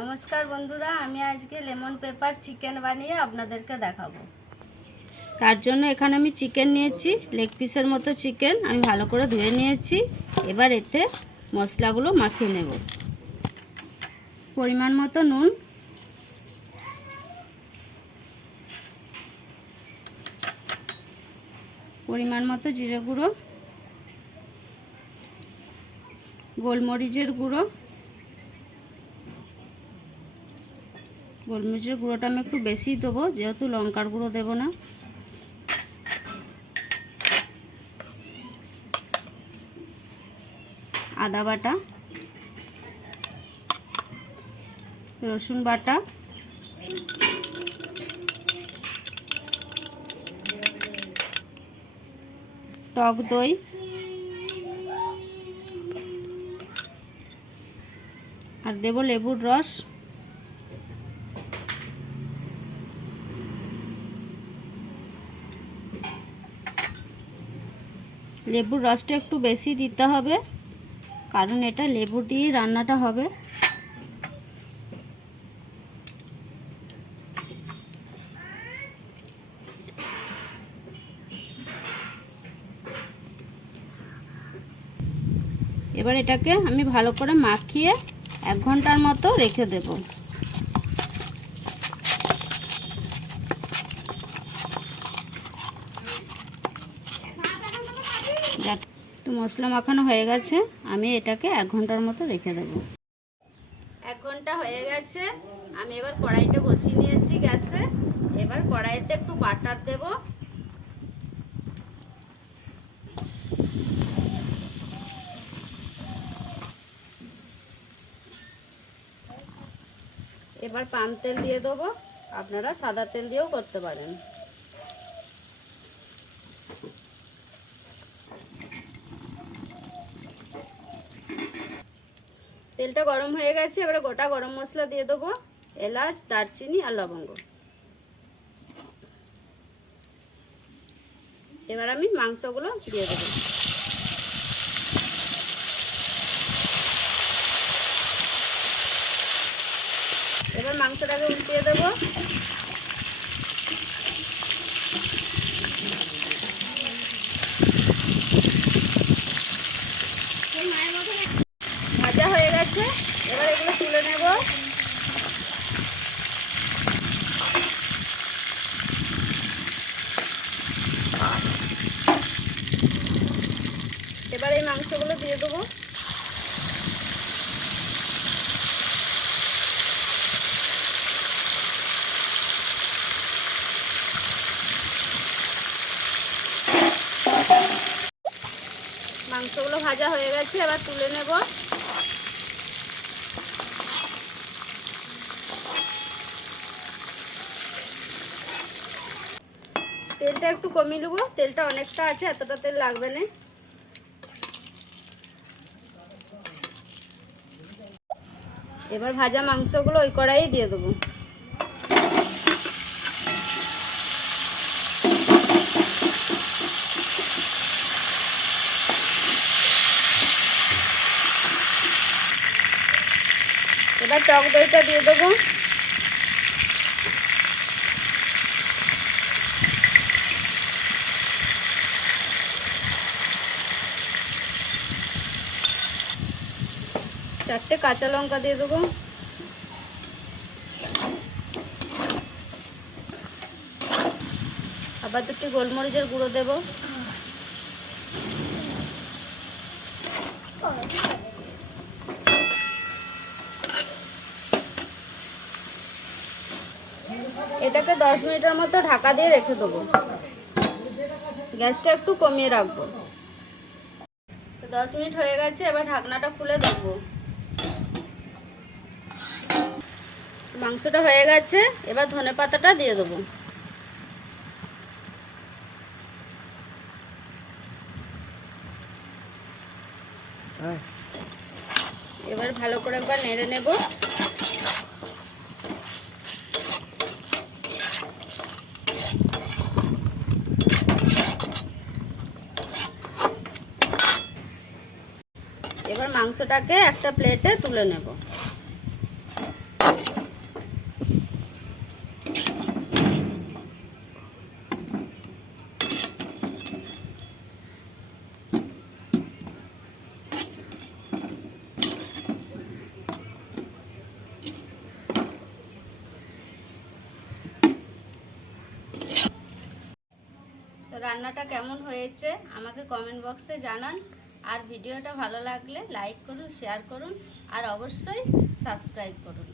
নমস্কার বন্ধুরা, আমি আজকে লেমন পেপার চিকেন বানিয়ে আপনাদেরকে দেখাবো। তার জন্য এখানে আমি চিকেন নিয়েছি, লেগ পিসের মতো চিকেন আমি ভালো করে ধুয়ে নিয়েছি। এবার এতে মশলাগুলো মাখিয়ে নেব। পরিমাণ মতো নুন, পরিমাণ মতো জিরে গুঁড়ো, গোলমরিচের গুঁড়ো। গোলমরিচের গুঁড়োটা আমি একটু বেশি দেবো, যেহেতু লঙ্কার গুঁড়ো দেবো না। আদা বাটা, রসুন বাটা, টক দই, আর দেব লেবুর রস। লেবুর রসটা একটু বেশি দিতে হবে, কারণ এটা লেবু দিয়ে রান্নাটা হবে। এবার এটাকে আমি ভালো করে মাখিয়ে 1 ঘন্টার মতো রেখে দেব। একটু মশলা মাখানো হয়ে গেছে, আমি এটাকে 1 ঘন্টার মতো রেখে দেব। 1 ঘন্টা হয়ে গেছে, আমি এবার কড়াইটা বসিয়ে নিয়েছি গ্যাসে। এবার কড়াইতে একটু বাটার দেব। এবার পাম তেল দিয়ে দেবো, আপনারা সাদা তেল দিয়েও করতে পারেন। তেলটা গরম হয়ে গেছে, এবারে গোটা গরম মশলা দিয়ে দেবো, এলাচ, দারচিনি আর লবঙ্গ। এবার আমি মাংসগুলো দিয়ে দেবো। এবার মাংসটাকে উল্টিয়ে দেবো। ভাজা হয়ে গেছে, এবার এগুলো তুলে নেব। এবার এই মাংসগুলো দিয়ে দেবো। মাংসগুলো ভাজা হয়ে গেছে, এবার তুলে নেব। তেলটা একটু কমিয়ে নেবো, তেলটা অনেকটা আছে, এতটা তেল লাগবে না। এবার ভাজা মাংসগুলো ওই কড়াইয়ে দিয়ে দেবো। এবার টক দইটা দিয়ে দেবো। চারটে কাঁচা লঙ্কা দিয়ে দেবো। আবার 2টি গোলমরিচের গুঁড়ো দেবো। এটাকে 10 মিনিটের মতো ঢাকা দিয়ে রেখে দেবো। গ্যাসটা একটু কমিয়ে রাখবো। 10 মিনিট হয়ে গেছে, এবার ঢাকনাটা খুলে দেখবো। মাংসটা হয়ে গেছে, এবার ধনেপাতাটা দিয়ে দেবো। এবার ভালো করে একবার নেড়ে নেব। এবার মাংসটাকে একটা প্লেটে তুলে নেব। রান্নাটা কেমন হয়েছে আমাকে কমেন্ট বক্সে জানান। আর ভিডিওটা ভালো লাগলে লাইক করুন, শেয়ার করুন আর অবশ্যই সাবস্ক্রাইব করুন।